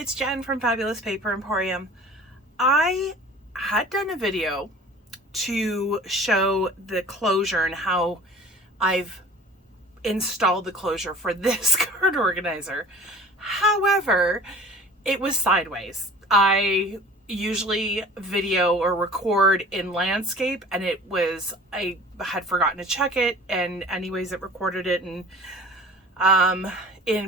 it's Jen from Fabbulous Paper Emporium. I had done a video to show the closure and how I've installed the closure for this card organizer. However, it was sideways. I usually video or record in landscape, and I had forgotten to check it, and anyways it recorded it in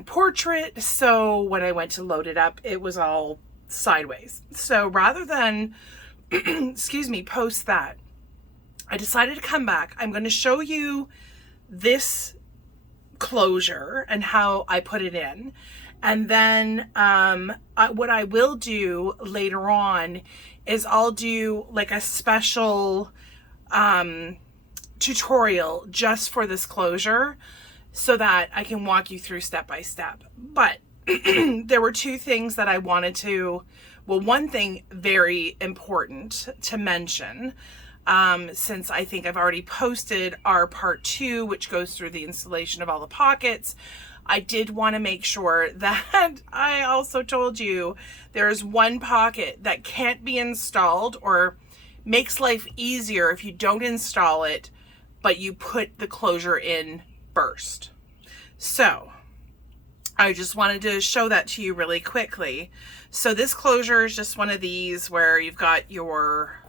portrait, so when I went to load it up it was all sideways. So rather than excuse me, post that, I decided to come back. I'm going to show you this closure and how I put it in. And then what I will do later on is I'll do like a special tutorial just for this closure so that I can walk you through step by step. But there were two things that I wanted to, well, one thing very important to mention, since I think I've already posted our part 2, which goes through the installation of all the pockets. I did want to make sure that I also told you there's one pocket that can't be installed or makes life easier if you don't install it, but you put the closure in first. So I just wanted to show that to you really quickly. So this closure is just one of these where you've got your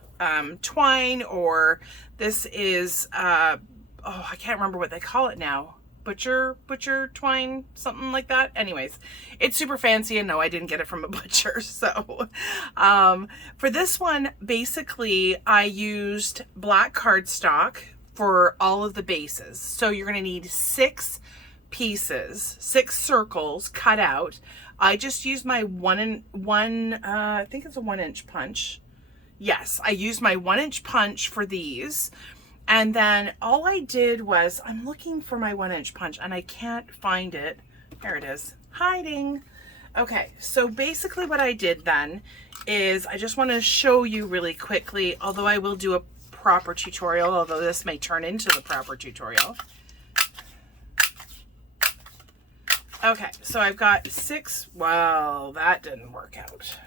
twine, or this is, I can't remember what they call it now. Butcher twine, something like that. Anyways, it's super fancy, and no, I didn't get it from a butcher. So for this one, basically I used black cardstock for all of the bases. So you're going to need 6 pieces, 6 circles cut out. I just used my I think it's a 1-inch punch. Yes, I used my 1-inch punch for these. And then all I did was, I'm looking for my 1-inch punch and I can't find it. There it is, hiding. Okay, so basically what I did then is I just want to show you really quickly, although I will do a proper tutorial, although this may turn into the proper tutorial. Okay, so I've got 6. Well, that didn't work out.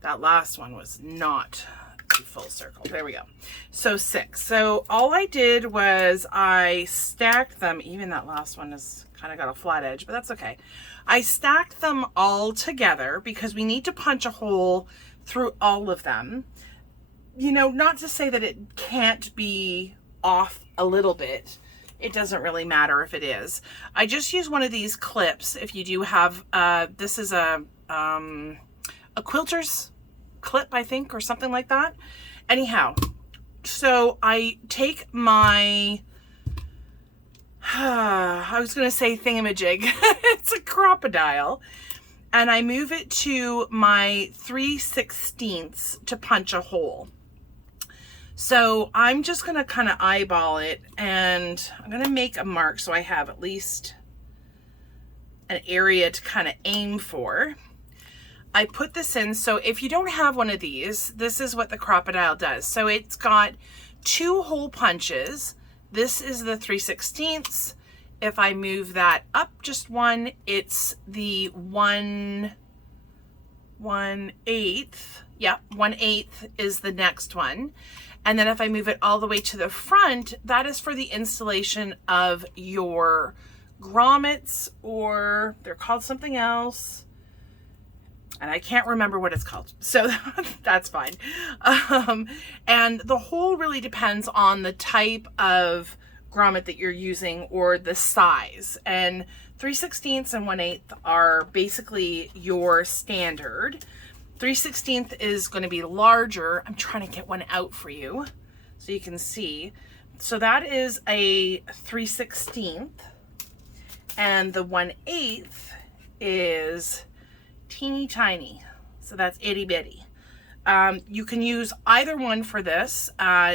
That last one was not a full circle. There we go. So 6. So all I did was I stacked them. Even that last one has kind of got a flat edge, but that's okay. I stacked them all together because we need to punch a hole through all of them. You know, not to say that it can't be off a little bit. It doesn't really matter if it is. I just use one of these clips. If you do have, this is a quilter's clip, I think, or something like that. Anyhow, so I take my, I was going to say thingamajig. It's a crocodile. And I move it to my 3/16 to punch a hole. So I'm just going to kind of eyeball it, and I'm going to make a mark so I have at least an area to kind of aim for. I put this in, so if you don't have one of these, this is what the crocodile does. So it's got 2 hole punches. This is the 3/16. If I move that up just one, it's the 1/8. Yeah, 1/8 is the next one. And then if I move it all the way to the front, that is for the installation of your grommets, or they're called something else. And I can't remember what it's called, so that's fine. And the hole really depends on the type of grommet that you're using or the size. And 3/16 and 1/8 are basically your standard. 3/16 is going to be larger. I'm trying to get one out for you so you can see. So that is a 3/16, and the 1/8 is teeny tiny. So that's itty bitty. You can use either one for this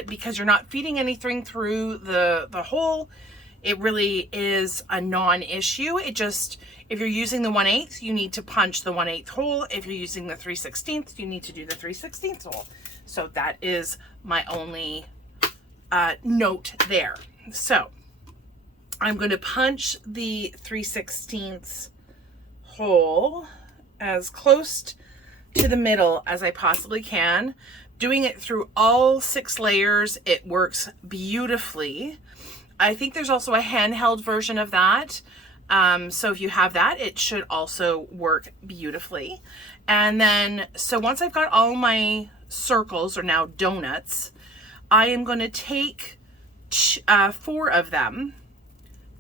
because you're not feeding anything through the hole. It really is a non-issue. It just, if you're using the 1/8, you need to punch the 1/8 hole. If you're using the 3/16, you need to do the 3/16 hole. So that is my only note there. So I'm going to punch the 3/16 hole as close to the middle as I possibly can. Doing it through all 6 layers, it works beautifully. I think there's also a handheld version of that. So if you have that, it should also work beautifully. And then, so once I've got all my circles, or now donuts, I am going to take 4 of them.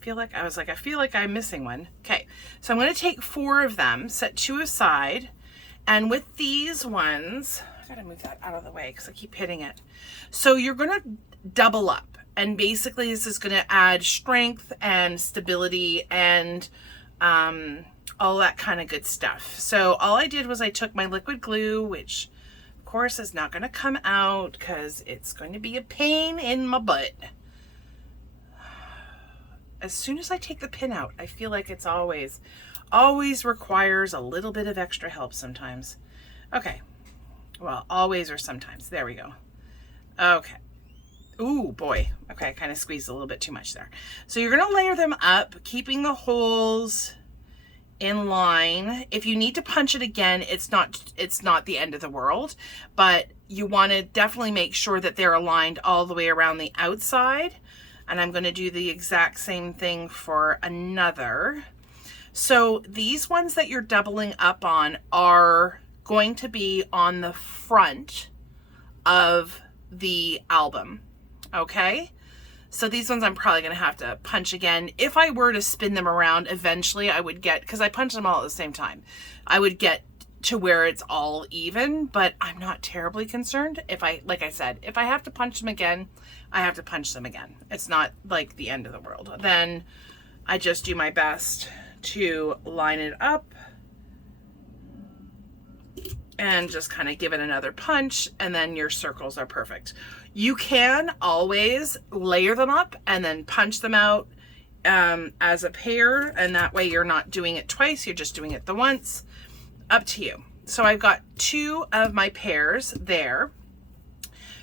I feel like I'm missing one. Okay, so I'm going to take 4 of them, set 2 aside, and with these ones, I gotta move that out of the way because I keep hitting it. So you're going to double up, and basically this is going to add strength and stability and all that kind of good stuff. So all I did was I took my liquid glue, which of course is not going to come out because it's going to be a pain in my butt. As soon as I take the pin out, I feel like it's always requires a little bit of extra help sometimes. Okay. Well, always or sometimes. There we go. Okay. Ooh, boy. Okay, I kind of squeezed a little bit too much there. So you're going to layer them up, keeping the holes in line. If you need to punch it again, it's not the end of the world, but you want to definitely make sure that they're aligned all the way around the outside. And I'm going to do the exact same thing for another. So these ones that you're doubling up on are going to be on the front of the album. Okay, so these ones I'm probably going to have to punch again. If I were to spin them around, eventually I would get, because I punched them all at the same time, I would get to where it's all even, but I'm not terribly concerned. Like I said, if I have to punch them again, I have to punch them again. It's not like the end of the world. Then I just do my best to line it up and just kind of give it another punch, and then your circles are perfect. You can always layer them up and then punch them out as a pair, and that way you're not doing it twice, you're just doing it the once. Up to you. So I've got 2 of my pairs there.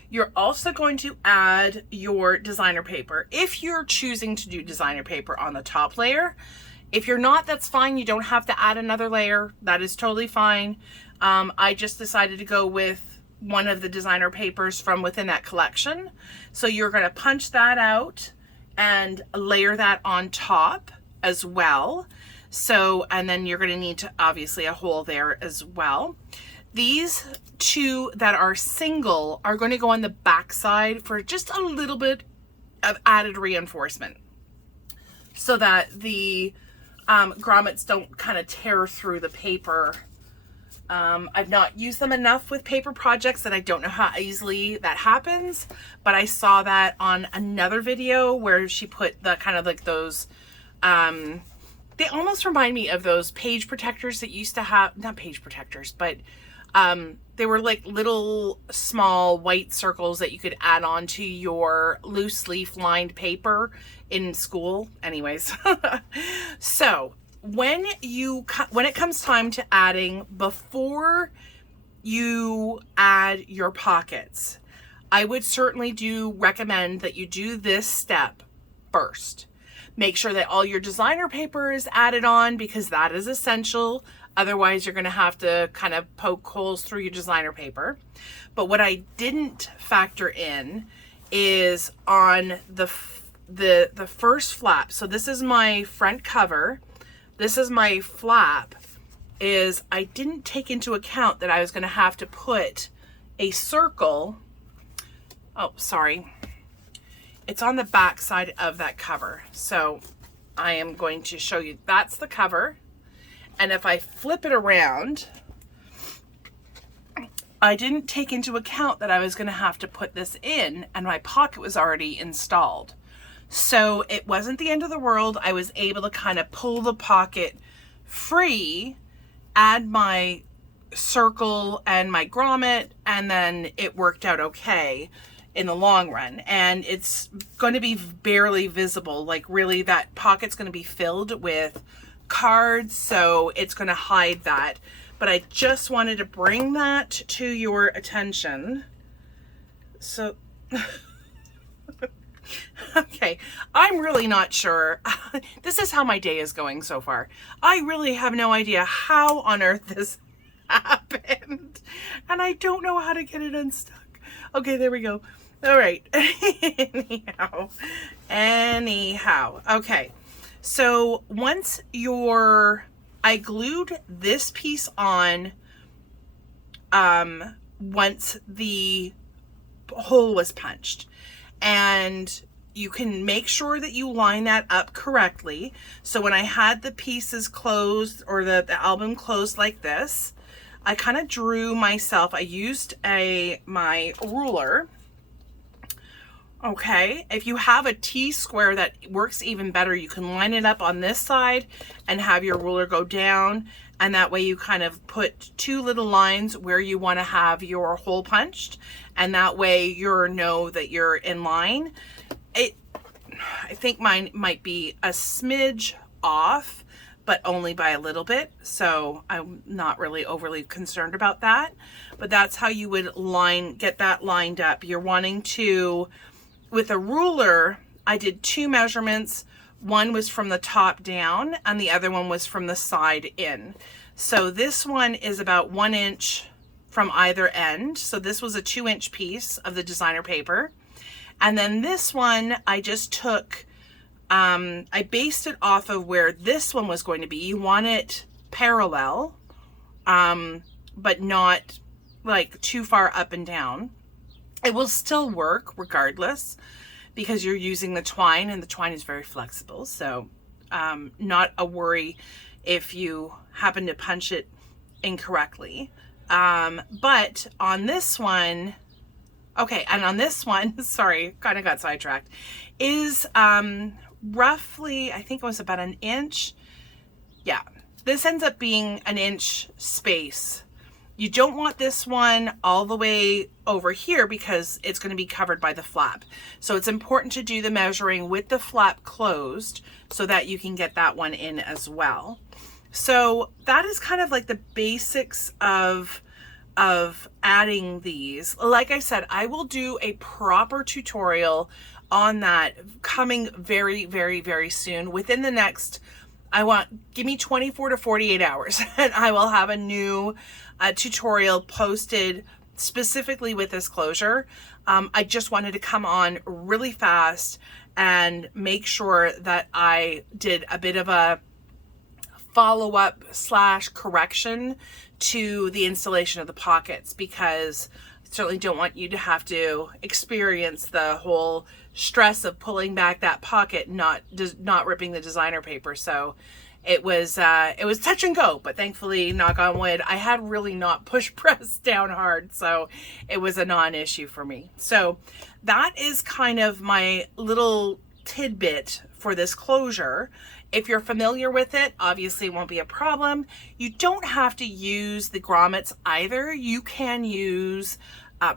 You're also going to add your designer paper if you're choosing to do designer paper on the top layer. If you're not, that's fine. You don't have to add another layer. That is totally fine. I just decided to go with one of the designer papers from within that collection. So you're going to punch that out and layer that on top as well. So, and then you're going to need to obviously a hole there as well. These 2 that are single are going to go on the back side for just a little bit of added reinforcement so that the grommets don't kind of tear through the paper. I've not used them enough with paper projects that I don't know how easily that happens, but I saw that on another video where she put the kind of like those, they almost remind me of those page protectors that used to have, not page protectors, but they were like little small white circles that you could add on to your loose leaf lined paper in school. Anyways, so when it comes time to adding, before you add your pockets, I would certainly recommend that you do this step first. Make sure that all your designer paper is added on, because that is essential. Otherwise, you're going to have to kind of poke holes through your designer paper. But what I didn't factor in is on the first flap. So this is my front cover. This is my flap. I didn't take into account that I was going to have to put a circle. Oh, sorry. It's on the back side of that cover. So I am going to show you, that's the cover. And if I flip it around, I didn't take into account that I was going to have to put this in, and my pocket was already installed. So it wasn't the end of the world. I was able to kind of pull the pocket free, add my circle and my grommet, and then it worked out okay in the long run. And it's going to be barely visible. Like really, that pocket's going to be filled with cards, so it's going to hide that. But I just wanted to bring that to your attention. So Okay, I'm really not sure. This is how my day is going so far. I really have no idea how on earth this happened. And I don't know how to get it unstuck. Okay, there we go. All right. Anyhow. Okay. So once I glued this piece on, once the hole was punched, and you can make sure that you line that up correctly. So when I had the pieces closed, or the album closed like this, I kind of drew myself, I used my ruler. Okay, if you have a T-square that works even better, you can line it up on this side and have your ruler go down, and that way you kind of put two little lines where you want to have your hole punched, and that way you know that you're in line. I think mine might be a smidge off, but only by a little bit, so I'm not really overly concerned about that. But that's how you would get that lined up. You're wanting to, with a ruler, I did two measurements. One was from the top down and the other one was from the side in. So this one is about 1 inch from either end. So this was a 2-inch piece of the designer paper. And then this one, I just took, I based it off of where this one was going to be. You want it parallel, but not like too far up and down. It will still work regardless because you're using the twine, and the twine is very flexible. So not a worry if you happen to punch it incorrectly. But on this one, okay, and on this one, sorry, kind of got sidetracked, is roughly, I think it was about 1 inch. Yeah, this ends up being 1 inch space. You don't want this one all the way over here because it's going to be covered by the flap. So it's important to do the measuring with the flap closed so that you can get that one in as well. So that is kind of like the basics of adding these. Like I said, I will do a proper tutorial on that coming very, very, very soon. Within the next, give me 24 to 48 hours and I will have a new tutorial posted specifically with this closure. I just wanted to come on really fast and make sure that I did a bit of a follow-up / correction to the installation of the pockets, because I certainly don't want you to have to experience the whole stress of pulling back that pocket, not ripping the designer paper. So it was touch and go, but thankfully, knock on wood, I had really not push pressed down hard, so it was a non-issue for me. So that is kind of my little tidbit for this closure. If you're familiar with it, obviously it won't be a problem. You don't have to use the grommets either. You can use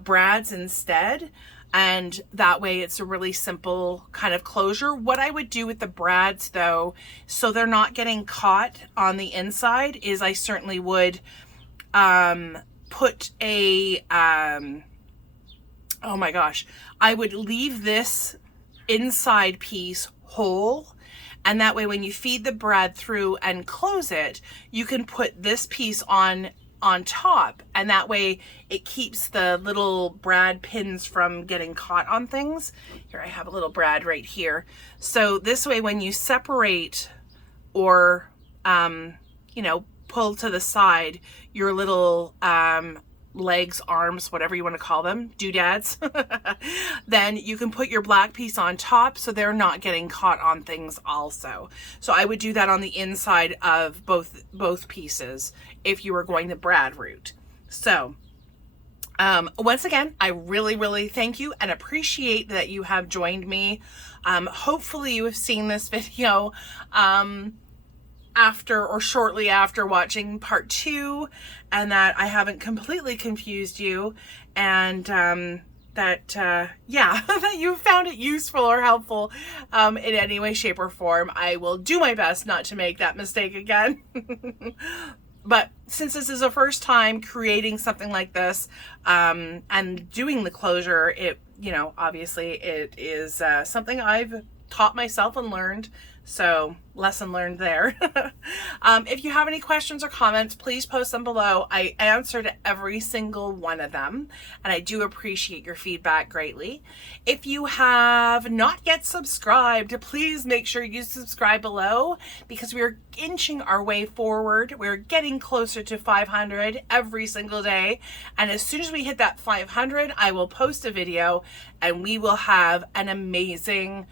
brads instead, and that way it's a really simple kind of closure. What I would do with the brads though, so they're not getting caught on the inside, is I certainly would put a, oh my gosh, I would leave this inside piece whole, and that way when you feed the brad through and close it, you can put this piece on top, and that way it keeps the little brad pins from getting caught on things. Here I have a little brad right here. So this way when you separate or you know, pull to the side your little legs, arms, whatever you want to call them, doodads, then you can put your black piece on top so they're not getting caught on things also. So I would do that on the inside of both pieces if you were going the brad route. So once again, I really thank you and appreciate that you have joined me. Hopefully you have seen this video after or shortly after watching part 2, and that I haven't completely confused you, and that yeah, that you found it useful or helpful in any way, shape, or form. I will do my best not to make that mistake again. But since this is a first time creating something like this, and doing the closure, it, you know, obviously it is something I've taught myself and learned. So lesson learned there. If you have any questions or comments, please post them below. I answered every single one of them, and I do appreciate your feedback greatly. If you have not yet subscribed, please make sure you subscribe below, because we're inching our way forward. We're getting closer to 500 every single day. And as soon as we hit that 500, I will post a video and we will have an amazing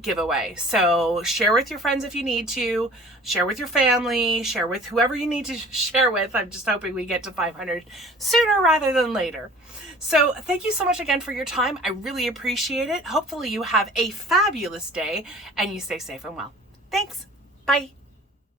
giveaway. So share with your friends if you need to, share with your family, share with whoever you need to share with. I'm just hoping we get to 500 sooner rather than later. So thank you so much again for your time. I really appreciate it. Hopefully you have a fabulous day and you stay safe and well. Thanks. Bye.